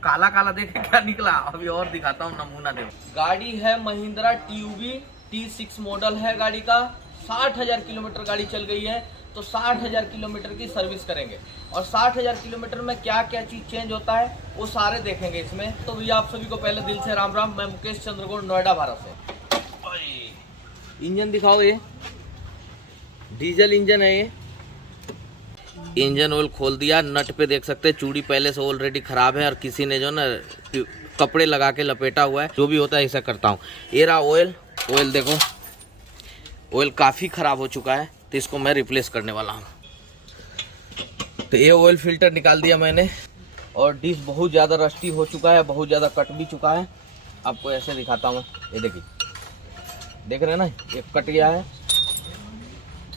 काला काला देखे क्या निकला। अभी और दिखाता हूँ, नमूना देखो। गाड़ी है महिंद्रा TUV T6 मॉडल है गाड़ी का। 60,000 किलोमीटर गाड़ी चल गई है, तो 60,000 किलोमीटर की सर्विस करेंगे और 60,000 किलोमीटर में क्या क्या चीज़ चेंज होता है वो सारे देखेंगे इसमें। तो भैया आप सभी को पहले दिल से राम राम। मैं मुकेश चंद्रगौड़, नोएडा, भारत से। इंजन दिखाओ, ये डीजल इंजन है। ये इंजन ऑयल खोल दिया, नट पे देख सकते हैं चूड़ी पहले से ऑलरेडी खराब है और किसी ने जो ना कपड़े लगा के लपेटा हुआ है। जो भी होता है ऐसा करता हूँ। ये रहा ऑयल, ऑयल देखो, ऑयल काफ़ी ख़राब हो चुका है, तो इसको मैं रिप्लेस करने वाला हूँ। तो ये ऑयल फिल्टर निकाल दिया मैंने और डिश बहुत ज़्यादा रस्टी हो चुका है, बहुत ज़्यादा कट भी चुका है। आपको ऐसे दिखाता हूँ, ये देखिए, देख रहे हैं ना, ये कट गया है।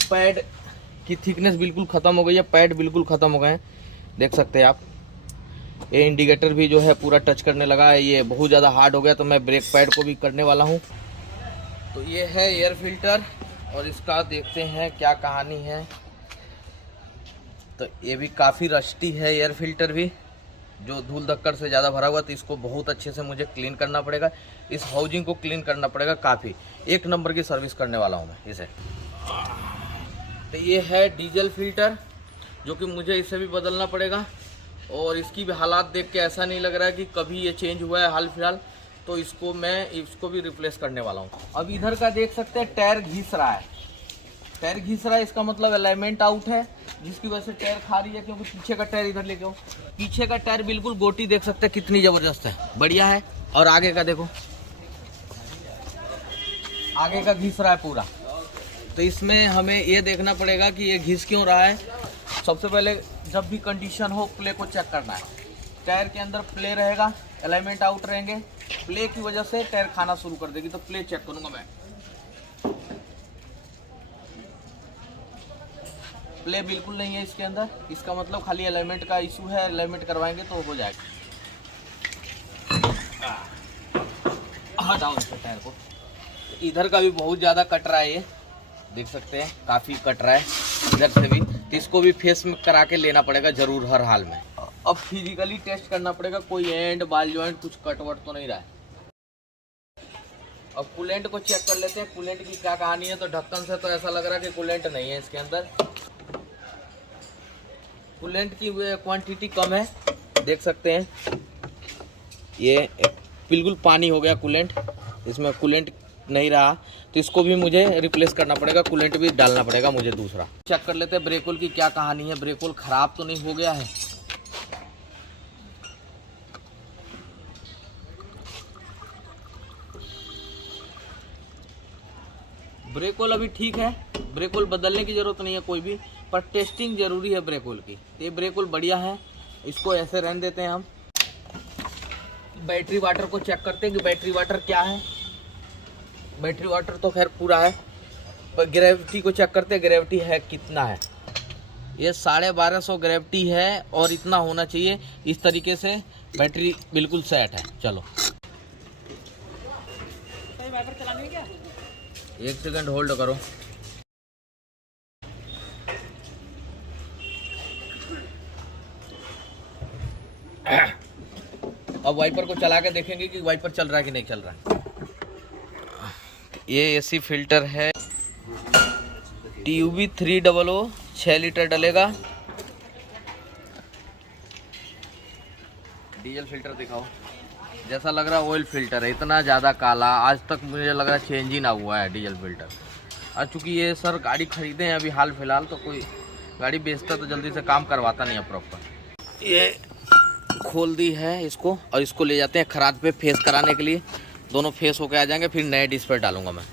पैड की थिकनेस बिल्कुल ख़त्म हो गई है, पैड बिल्कुल ख़त्म हो गए हैं, देख सकते हैं आप। ये इंडिकेटर भी जो है पूरा टच करने लगा है, ये बहुत ज़्यादा हार्ड हो गया, तो मैं ब्रेक पैड को भी करने वाला हूँ। तो ये है एयर फिल्टर और इसका देखते हैं क्या कहानी है। तो ये भी काफ़ी रस्टी है एयर फिल्टर भी, जो धूल धक्कर से ज़्यादा भरा हुआ, तो इसको बहुत अच्छे से मुझे क्लीन करना पड़ेगा। इस हाउजिंग को क्लीन करना पड़ेगा काफ़ी। 1 नंबर की सर्विस करने वाला हूँ मैं इसे। तो ये है डीजल फिल्टर, जो कि मुझे इसे भी बदलना पड़ेगा और इसकी भी हालात देख के ऐसा नहीं लग रहा है कि कभी ये चेंज हुआ है हाल फिलहाल, तो इसको भी रिप्लेस करने वाला हूँ। अब इधर का देख सकते हैं, टायर घिस रहा है, टायर घिस रहा है, इसका मतलब अलाइनमेंट आउट है, जिसकी वजह से टायर खा रही है। क्योंकि पीछे का टायर इधर लेके आओ, पीछे का टायर बिल्कुल गोटी देख सकते हैं कितनी ज़बरदस्त है, बढ़िया है। और आगे का देखो, आगे का घिस रहा है पूरा। तो इसमें हमें ये देखना पड़ेगा कि ये घिस क्यों रहा है। सबसे पहले जब भी कंडीशन हो, प्ले को चेक करना है। टायर के अंदर प्ले रहेगा, अलाइनमेंट आउट रहेंगे, प्ले की वजह से टायर खाना शुरू कर देगी। तो प्ले चेक करूंगा मैं, प्ले बिल्कुल नहीं है इसके अंदर, इसका मतलब खाली अलाइनमेंट का इशू है। अलाइनमेंट करवाएंगे तो हो जाएगा। हटाओ इसको, टायर को। इधर का भी बहुत ज़्यादा कट रहा है, ये देख सकते हैं काफ़ी कट रहा है इधर से भी। तो इसको भी फेस में करा के लेना पड़ेगा ज़रूर हर हाल में। अब फिजिकली टेस्ट करना पड़ेगा, कोई एंड बाल जॉइंट कुछ कटवट तो नहीं रहा है। अब कूलेंट को चेक कर लेते हैं, कूलेंट की क्या कहानी है। तो ढक्कन से तो ऐसा लग रहा है कि कूलेंट नहीं है इसके अंदर, कूलेंट की क्वांटिटी कम है, देख सकते हैं। ये बिल्कुल पानी हो गया कूलेंट, इसमें कूलेंट नहीं रहा, तो इसको भी मुझे रिप्लेस करना पड़ेगा, कूलेंट भी डालना पड़ेगा मुझे दूसरा। चेक कर लेते हैं ब्रेक ऑयल की क्या कहानी है, ब्रेक ऑयल खराब तो नहीं हो गया है। ब्रेक ऑयल अभी ठीक है, ब्रेक ऑयल बदलने की जरूरत नहीं है कोई भी, पर टेस्टिंग जरूरी है ब्रेक ऑयल की। ये ब्रेक ऑयल बढ़िया है, इसको ऐसे रहने देते हैं हम। बैटरी वाटर को चेक करते हैं कि बैटरी वाटर क्या है। बैटरी वाटर तो खैर पूरा है, पर ग्रेविटी को चेक करते हैं, ग्रेविटी है कितना है। ये 1250 ग्रेविटी है और इतना होना चाहिए। इस तरीके से बैटरी बिल्कुल सेट है। चलो वाइपर चलाने में क्या, 1 सेकंड होल्ड करो। अब वाइपर को चला के देखेंगे कि वाइपर चल रहा है कि नहीं चल रहा है। ये एसी फिल्टर है TUV 300, 6 लीटर डलेगा। डीजल फिल्टर दिखाओ, जैसा लग रहा है ऑयल फिल्टर है, इतना ज़्यादा काला, आज तक मुझे लग रहा है चेंज ही ना हुआ है डीजल फिल्टर। और चूँकि ये सर गाड़ी खरीदे हैं अभी हाल फिलहाल, तो कोई गाड़ी बेचता तो जल्दी से काम करवाता नहीं है प्रॉपर। ये खोल दी है इसको और इसको ले जाते हैं खराद पे फेस कराने के लिए। दोनों फेस होके आ जाएंगे, फिर नए डिस्प्ले डालूंगा मैं।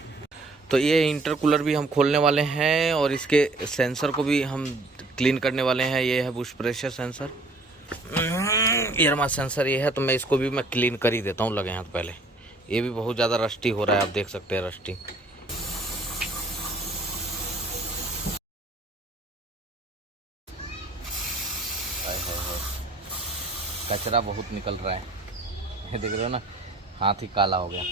तो ये इंटरकूलर भी हम खोलने वाले हैं और इसके सेंसर को भी हम क्लीन करने वाले हैं। ये है Bush pressure sensor, air mass sensor ये है, तो मैं इसको भी मैं क्लीन कर ही देता हूँ लगे हाथ पहले। ये भी बहुत ज़्यादा रस्टी हो रहा है, आप देख सकते हैं रस्टी। कचरा बहुत निकल रहा है, ये देख रहे हो ना, हाथ ही काला हो गया।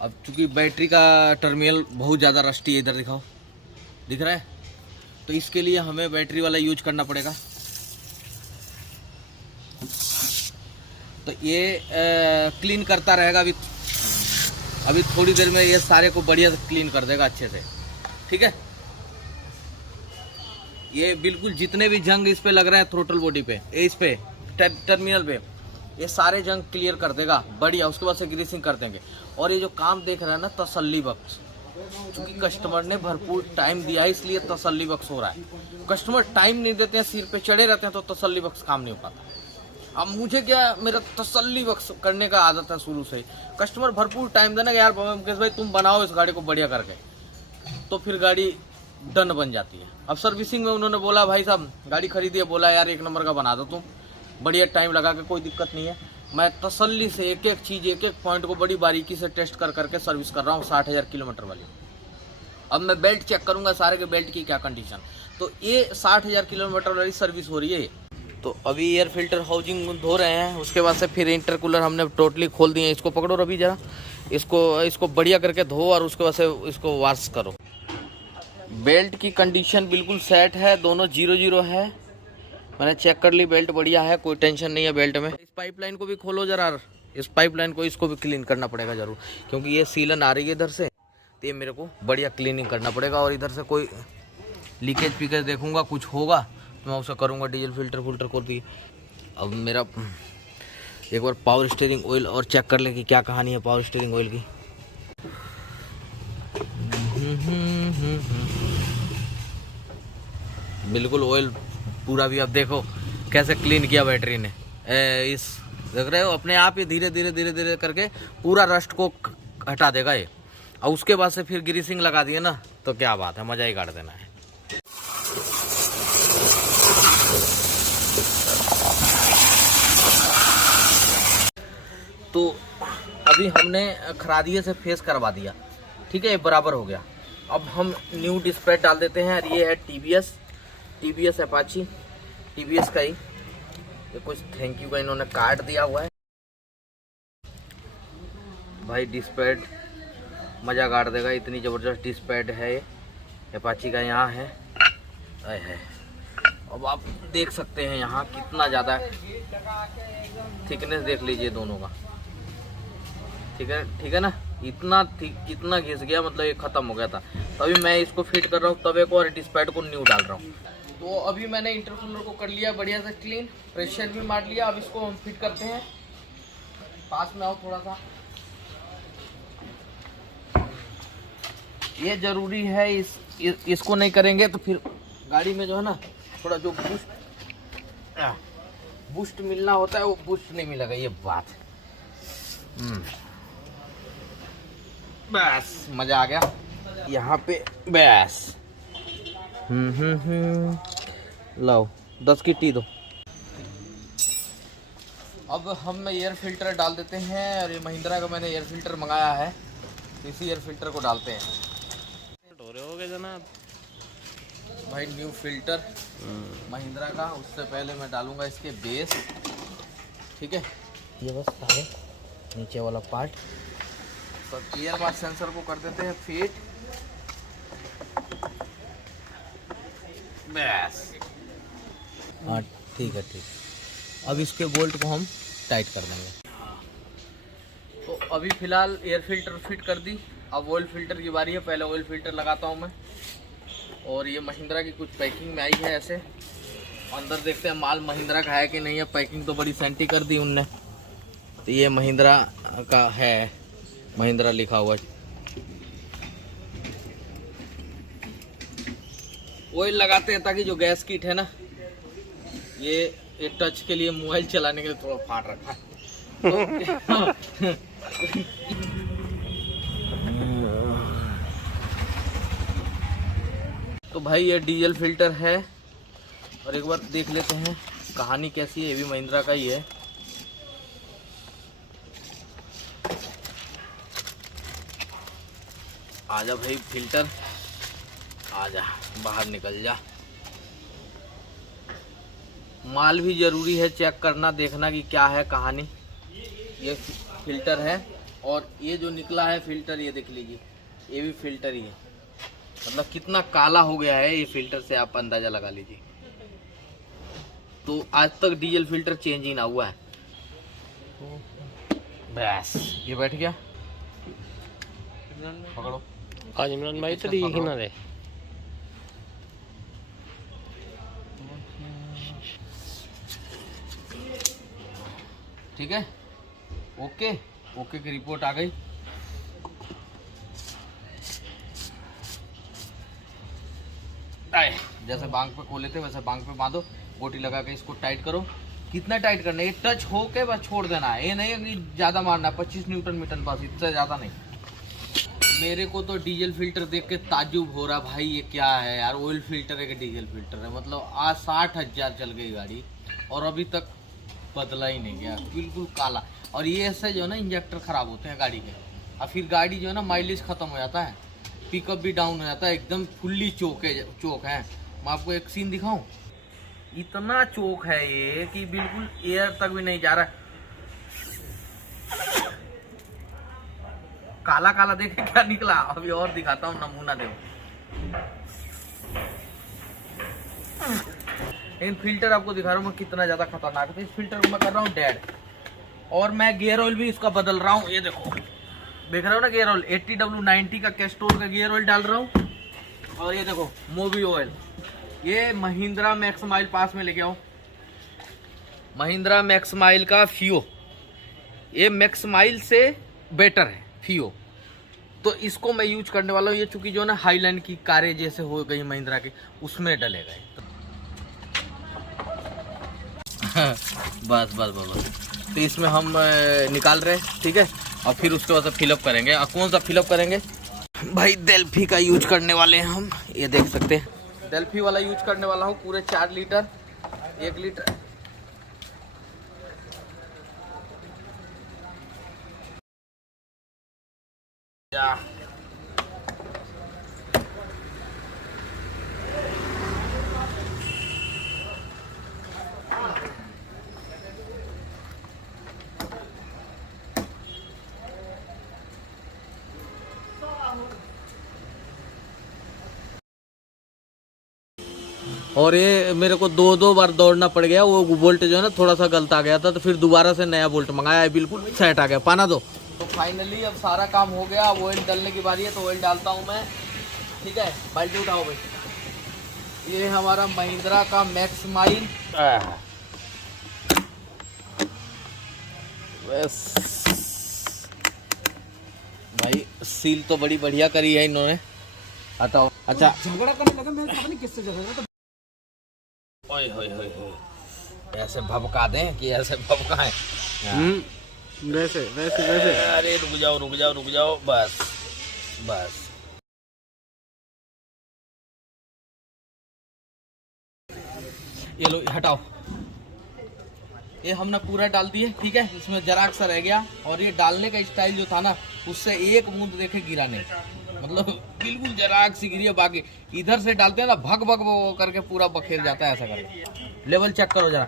अब चूंकि बैटरी का टर्मिनल बहुत ज़्यादा रस्टी है, इधर दिखाओ, दिख रहा है, तो इसके लिए हमें बैटरी वाला यूज करना पड़ेगा। तो ये क्लीन करता रहेगा। अभी थोड़ी देर में ये सारे को बढ़िया से क्लीन कर देगा अच्छे से, ठीक है। ये बिल्कुल जितने भी जंग इस पे लग रहे हैं थ्रोटल बॉडी पे, इस पे टर्मिनल पे, ये सारे जंग क्लियर कर देगा बढ़िया। उसके बाद से ग्रीसिंग कर देंगे। और ये जो काम देख रहा है ना, तसल्ली बख्श, क्योंकि कस्टमर ने भरपूर टाइम दिया है इसलिए तसल्ली बख्श हो रहा है। कस्टमर टाइम नहीं देते हैं, सिर पे चढ़े रहते हैं, तो तसल्ली बख्श काम नहीं हो पाता। अब मुझे क्या, मेरा तसल्ली बख्श करने का आदत है शुरू से ही। कस्टमर भरपूर टाइम देना कि यार मुकेश भाई तुम बनाओ इस गाड़ी को बढ़िया करके, तो फिर गाड़ी डन बन जाती है। अब सर्विसिंग में उन्होंने बोला भाई साहब गाड़ी खरीदी है, बोला यार 1 नंबर का बना दो तुम, बढ़िया टाइम लगा के, कोई दिक्कत नहीं है। मैं तसल्ली से एक एक चीज़, एक एक पॉइंट को बड़ी बारीकी से टेस्ट कर करके सर्विस कर रहा हूँ 60,000 किलोमीटर वाली। अब मैं बेल्ट चेक करूँगा सारे के बेल्ट की क्या कंडीशन। तो ये 60,000 किलोमीटर वाली सर्विस हो रही है। तो अभी एयर फिल्टर हाउसिंग धो रहे हैं, उसके बाद से फिर इंटरकूलर हमने टोटली खोल दिए। इसको पकड़ो रवि जरा, इसको बढ़िया करके धो और उसके बाद से इसको वॉश करो। बेल्ट की कंडीशन बिल्कुल सेट है, दोनों 0-0 है। मैंने चेक कर ली, बेल्ट बढ़िया है, कोई टेंशन नहीं है बेल्ट में। इस पाइपलाइन को भी खोलो जरा, इस पाइपलाइन को, इसको भी क्लीन करना पड़ेगा ज़रूर, क्योंकि ये सीलन आ रही है इधर से, तो ये मेरे को बढ़िया क्लीनिंग करना पड़ेगा। और इधर से कोई लीकेज पीकेज देखूंगा, कुछ होगा तो मैं उसे करूँगा। डीजल फिल्टर खोल दी। अब मेरा एक बार पावर स्टीयरिंग ऑयल और चेक कर लें कि क्या कहानी है पावर स्टीयरिंग ऑयल की। बिल्कुल ऑयल पूरा भी, अब देखो कैसे क्लीन किया बैटरी ने। इस देख रहे हो, अपने आप ही धीरे धीरे करके पूरा रस्ट को हटा देगा ये। और उसके बाद से फिर ग्रीसिंग लगा दिए ना, तो क्या बात है, मज़ा ही काट देना है। तो अभी हमने खरादिये से फेस करवा दिया, ठीक है, ये बराबर हो गया। अब हम न्यू डिस्प्ले डाल देते हैं। ये है टीवीएस अपाची, टीवीएस का ही, ये कुछ थैंक यू का इन्होंने कार्ड दिया हुआ है भाई। डिस्पैड मज़ा काट देगा, इतनी ज़बरदस्त डिस्पैड है ये अपाची का, यहाँ है। अब आप देख सकते हैं यहाँ कितना ज़्यादा थिकनेस देख लीजिए दोनों का, ठीक है ना। इतना घिस गया, मतलब ये ख़त्म हो गया था। तो अभी मैं इसको फिट कर रहा हूँ तवे को, और डिस्पैड को न्यू डाल रहा हूँ। तो अभी मैंने इंटरकूलर को कर लिया बढ़िया से क्लीन, प्रेशर भी मार लिया। अब इसको हम फिट करते हैं। पास में आओ थोड़ा सा, ये ज़रूरी है। इसको नहीं करेंगे तो फिर गाड़ी में जो है ना, थोड़ा जो बूस्ट मिलना होता है वो बूस्ट नहीं मिलेगा, ये बात। बस मज़ा आ गया यहाँ पे, बस। लाओ 10 की टी दो। अब हम एयर फिल्टर डाल देते हैं, और ये महिंद्रा का मैंने एयर फिल्टर मंगाया है, इसी एयर फिल्टर को डालते हैं। हो रहे होगे जनाब भाई, न्यू फिल्टर महिंद्रा का। उससे पहले मैं डालूंगा इसके बेस, ठीक है, ये बस सारे नीचे वाला पार्ट। सब एयर बार सेंसर को कर देते हैं फिट, बस। हाँ ठीक है। अब इसके बोल्ट को हम टाइट कर देंगे। तो अभी फ़िलहाल एयर फिल्टर फिट कर दी, अब ऑयल फिल्टर की बारी है। पहले ऑयल फिल्टर लगाता हूँ मैं। और ये महिंद्रा की कुछ पैकिंग में आई है ऐसे, अंदर देखते हैं माल महिंद्रा का है कि नहीं है। पैकिंग तो बड़ी सेंटी कर दी उनने। तो ये महिंद्रा का है, महिंद्रा लिखा हुआ। ऑयल लगाते हैं ताकि जो गैस किट है ना, ये टच के लिए, मोबाइल चलाने के लिए थोड़ा फाट रखा है। तो भाई ये डीजल फिल्टर है, और एक बार देख लेते हैं कहानी कैसी है। ये भी महिंद्रा का ही है। आजा भाई फिल्टर, आजा बाहर निकल जा। माल भी ज़रूरी है चेक करना, देखना कि क्या है कहानी। ये फिल्टर है, और ये जो निकला है फिल्टर, ये देख लीजिए, ये भी फिल्टर ही है। मतलब कितना काला हो गया है ये फिल्टर से आप अंदाजा लगा लीजिए। तो आज तक डीजल फिल्टर चेंज ही ना हुआ है। बस ये बैठ गया, पकड़ो। आज इमरान भाई तो ठीक ही ना रहे। ठीक है, ओके ओके की रिपोर्ट आ गई। आए, जैसे बांग पे खोले थे वैसे बांग पे बांधो, गोटी लगा के इसको टाइट करो। कितना टाइट करना है, ये टच हो के बस छोड़ देना है, ये नहीं कि ज्यादा मारना। 25 न्यूटन मीटर बस, इससे ज्यादा नहीं। मेरे को तो डीजल फिल्टर देख के ताज्जुब हो रहा भाई, ये क्या है यार, ऑयल फिल्टर है कि डीजल फिल्टर है। मतलब आज 60,000 चल गई गाड़ी और अभी तक बदला ही नहीं गया, बिल्कुल काला। और ये ऐसे जो है ना इंजेक्टर खराब होते हैं गाड़ी के, और फिर गाड़ी जो है ना माइलेज खत्म हो जाता है, पिकअप भी डाउन हो जाता है, एकदम फुल्ली चोक है। मैं आपको एक सीन दिखाऊं, इतना चोक है ये कि बिल्कुल एयर तक भी नहीं जा रहा है। काला काला देखे क्या निकला, अभी और दिखाता हूँ, नमूना देखो। इन फिल्टर आपको दिखा रहा हूँ मैं कितना ज्यादा खतरनाक है। इस फिल्टर को मैं कर रहा हूँ डेड, और मैं गियर ऑयल भी इसका बदल रहा हूँ। ये देखो, देख रहे हो ना, गियर ऑयल 80W90 का कैस्टोर का गियर ऑयल डाल रहा हूँ। और ये देखो मोबी ऑयल, ये महिंद्रा मैक्स माइल, पास में लेके आओ, महिंद्रा मैक्स माइल का फियो। ये मैक्स माइल से बेटर है फियो, तो इसको मैं यूज करने वाला हूँ। ये चूंकि जो ना हाईलैंड की कारें जैसे हो गई महिंद्रा की, उसमें डलेगा बस बस बस बस। तो इसमें हम निकाल रहे हैं, ठीक है, और फिर उसके बाद फिलअप करेंगे। और कौन सा फिलअप करेंगे भाई, डेल्फी का यूज करने वाले हैं हम। ये देख सकते हैं, डेल्फी वाला यूज करने वाला हूँ, पूरे 4 लीटर 1 लीटर। और ये मेरे को 2 बार दौड़ना पड़ गया, वो बोल्ट जो है ना थोड़ा सा गलत आ गया था, तो फिर दोबारा से नया बोल्ट मंगाया है, बिल्कुल सेट आ गया। पाना दो। तो फाइनली अब सारा काम हो गया, अब ऑयल डालने की बारी है, तो ऑयल डालता हूँ मैं, ठीक है। बाल्टी उठाओ भाई। ये हमारा महिंद्रा का मैक्स माइल, भाई सील तो बड़ी बढ़िया करी है इन्होंने। हटाओ। अच्छा, झगड़ा करने लगा, मैं पता नहीं किससे झगड़ा। ओए होए होए होए, ऐसे भबका दें कि ऐसे भबका है। वैसे वैसे वैसे। अरे रुक जाओ रुक जाओ रुक जाओ, बस बस। ये लो, हटाओ। ये हमने पूरा डाल दिए, ठीक है। इसमें जरा सा रह गया, और ये डालने का स्टाइल जो था ना, उससे एक बूंद देखे गिरा नहीं, मतलब बिल्कुल जराक सी गिरी है। बाकी इधर से डालते हैं ना, भग भग वो करके पूरा बखेर जाता है। ऐसा करके लेवल चेक करो जरा।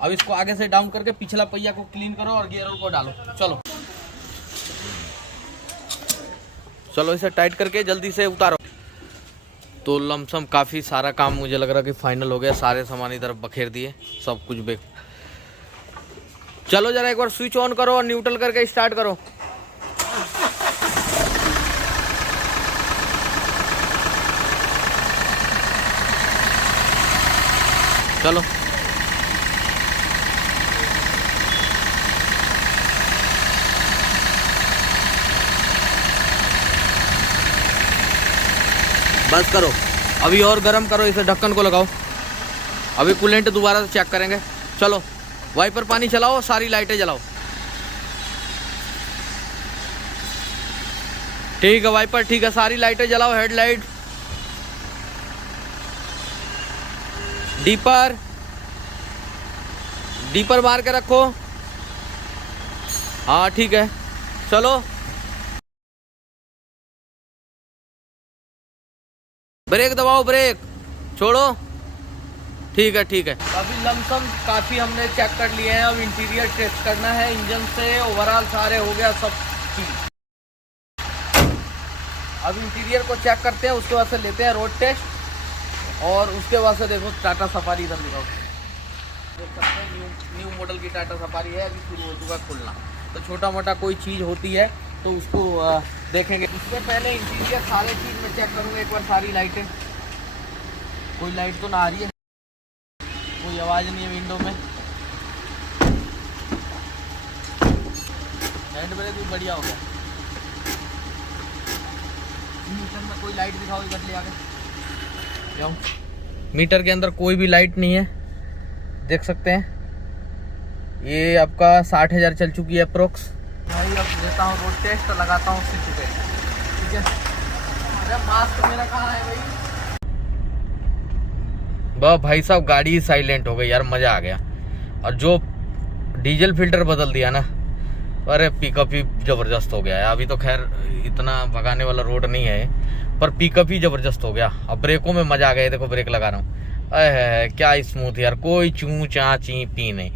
अब इसको आगे से डाउन करके पिछला पहिया को क्लीन करो और गियर को डालो। चलो चलो, इसे टाइट करके जल्दी से उतारो। तो लमसम काफ़ी सारा काम मुझे लग रहा कि फाइनल हो गया। सारे सामान इधर बखेर दिए, सब कुछ बेक। चलो जरा एक बार स्विच ऑन करो और न्यूट्रल करके स्टार्ट करो। चलो बस करो, अभी और गर्म करो इसे, ढक्कन को लगाओ। अभी कूलेंट दोबारा से चेक करेंगे। चलो वाइपर पानी चलाओ, सारी लाइटें जलाओ। ठीक है वाइपर, ठीक है, सारी लाइटें जलाओ, हेडलाइट। डीपर डीपर मार के रखो। हाँ ठीक है, चलो ब्रेक दबाओ, ब्रेक छोड़ो। ठीक है ठीक है। अभी लमसम काफ़ी हमने चेक कर लिए हैं, अब इंटीरियर टेस्ट करना है इंजन से, ओवरऑल सारे हो गया सब चीज। अब इंटीरियर को चेक करते हैं, उसके बाद से लेते हैं रोड टेस्ट और उसके बाद से देखो टाटा सफारी इधर दिखाओ, देख सकते हैं न्यू मॉडल की टाटा सफारी है, अभी शुरू हो चुका खुलना। तो छोटा मोटा कोई चीज़ होती है तो उसको देखेंगे। उससे पहले इंटीरियर सारे चीज़ में चेक करूँगा एक बार, सारी लाइटें, कोई लाइट तो ना आ रही है, कोई आवाज़ नहीं है विंडो में, हैंड ब्रेक भी बढ़िया हो गया। मीटर में कोई लाइट दिखाओ इधर ले आके, जाओ। मीटर के अंदर कोई भी लाइट नहीं है, देख सकते हैं। ये आपका 60,000 चल चुकी है अप्रोक्स। भाई अब लेता हूँ रोड टेस्ट, लगाता हूँ सीट पे, ठीक है। अरे मास्क मेरा कहाँ है भाई? वाह भाई साहब, गाड़ी साइलेंट हो गई यार, मजा आ गया। और जो डीजल फिल्टर बदल दिया ना, अरे पिकअप ही जबरदस्त हो गया है। अभी तो खैर इतना भगाने वाला रोड नहीं है, पर पिकअप ही जबरदस्त हो गया। अब ब्रेकों में मजा आ गया, देखो ब्रेक लगा रहा हूँ, अरे क्या स्मूथ यार, कोई चू चा ची पी नहीं,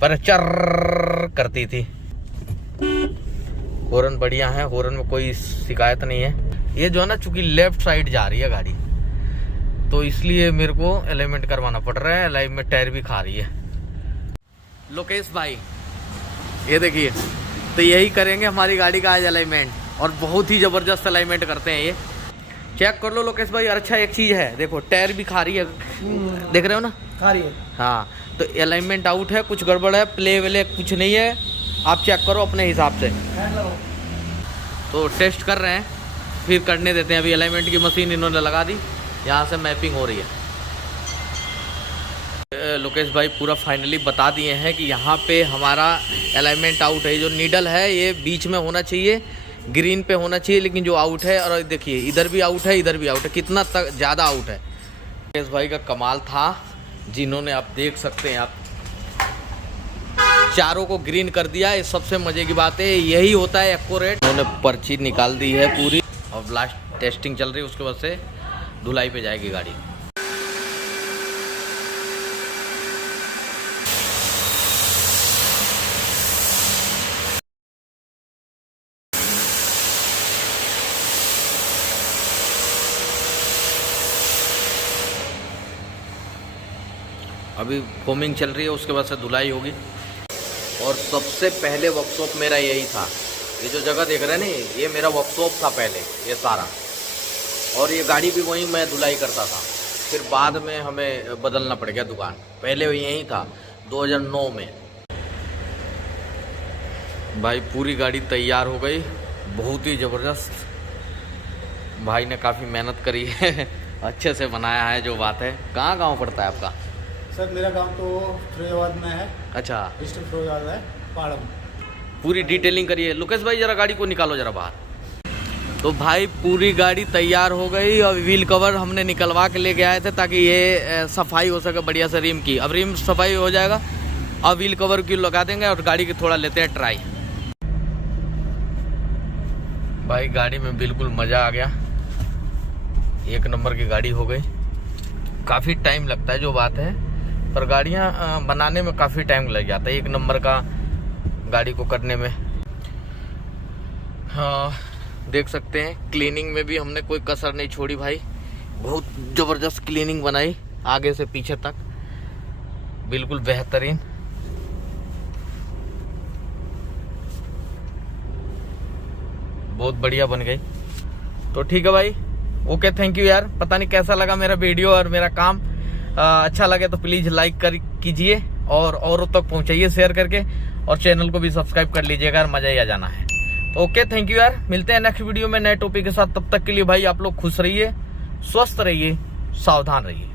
पर चर करती थी। हॉर्न बढ़िया है, हॉर्न में कोई शिकायत नहीं है। ये जो है ना, चूंकि लेफ्ट साइड जा रही है गाड़ी, तो इसलिए मेरे को अलाइनमेंट करवाना पड़ रहा है। अलाइनमेंट टायर भी खा रही है। लोकेश भाई ये देखिए, तो यही करेंगे हमारी गाड़ी का आज अलाइनमेंट, और बहुत ही ज़बरदस्त अलाइनमेंट करते हैं ये। चेक कर लो लोकेश भाई। अच्छा एक चीज़ है, देखो टायर भी खा रही है, देख रहे हो ना, खा रही है। हाँ, तो अलाइनमेंट आउट है, कुछ गड़बड़ है, प्ले वेले कुछ नहीं है, आप चेक करो अपने हिसाब से। तो टेस्ट कर रहे हैं, फिर करने देते हैं। अभी अलाइनमेंट की मशीन इन्होंने लगा दी, यहाँ से मैपिंग हो रही है। लोकेश भाई पूरा फाइनली बता दिए हैं कि यहाँ पे हमारा अलाइनमेंट आउट है। जो नीडल है ये बीच में होना चाहिए, ग्रीन पे होना चाहिए, लेकिन जो आउट है, और देखिए इधर भी आउट है, इधर भी आउट है, कितना तक ज़्यादा आउट है। लोकेश भाई का कमाल था, जिन्होंने आप देख सकते हैं, आप चारों को ग्रीन कर दिया। ये सबसे मज़े की बात है, यही होता है एक्यूरेट। उन्होंने पर्ची निकाल दी है पूरी, और लास्ट टेस्टिंग चल रही है, उसके बाद से धुलाई पे जाएगी गाड़ी। अभी फोमिंग चल रही है, उसके बाद से धुलाई होगी। और सबसे पहले वर्कशॉप मेरा यही था, ये जो जगह देख रहे हैं ना, ये मेरा वर्कशॉप था पहले, ये सारा। और ये गाड़ी भी वहीं मैं धुलाई करता था, फिर बाद में हमें बदलना पड़ गया दुकान। पहले यहीं था 2009 में। भाई पूरी गाड़ी तैयार हो गई, बहुत ही ज़बरदस्त। भाई ने काफ़ी मेहनत करी है, अच्छे से बनाया है। जो बात है, कहाँ गाँव पड़ता है आपका? सर मेरा गांव तो फिरोजाबाद में है। अच्छा, डिस्ट्रिक्ट फिरोजाबाद है, पहाड़म। पूरी डिटेलिंग करिए। लोकेश भाई जरा गाड़ी को निकालो जरा बाहर। तो भाई पूरी गाड़ी तैयार हो गई, और व्हील कवर हमने निकलवा के लेके आए थे ताकि ये सफाई हो सके बढ़िया से रिम की। अब रिम सफाई हो जाएगा, अब व्हील कवर की लगा देंगे और गाड़ी की थोड़ा लेते हैं ट्राई। भाई गाड़ी में बिल्कुल मज़ा आ गया, एक नंबर की गाड़ी हो गई। काफ़ी टाइम लगता है जो बात है, पर गाड़ियाँ बनाने में काफ़ी टाइम लग जाता है, एक नंबर का गाड़ी को करने में। हाँ देख सकते हैं, क्लीनिंग में भी हमने कोई कसर नहीं छोड़ी भाई। बहुत ज़बरदस्त क्लीनिंग बनाई, आगे से पीछे तक बिल्कुल बेहतरीन। बहुत बढ़िया बन गई। तो ठीक है भाई, ओके, थैंक यू यार। पता नहीं कैसा लगा मेरा वीडियो और मेरा काम। अच्छा लगे तो प्लीज़ लाइक कीजिए और औरों तक पहुंचाइए शेयर करके, और चैनल को भी सब्सक्राइब कर लीजिएगा, मज़ा ही आ जाना है। तो ओके, थैंक यू यार। मिलते हैं नेक्स्ट वीडियो में नए टॉपिक के साथ। तब तक के लिए भाई आप लोग खुश रहिए, स्वस्थ रहिए, सावधान रहिए।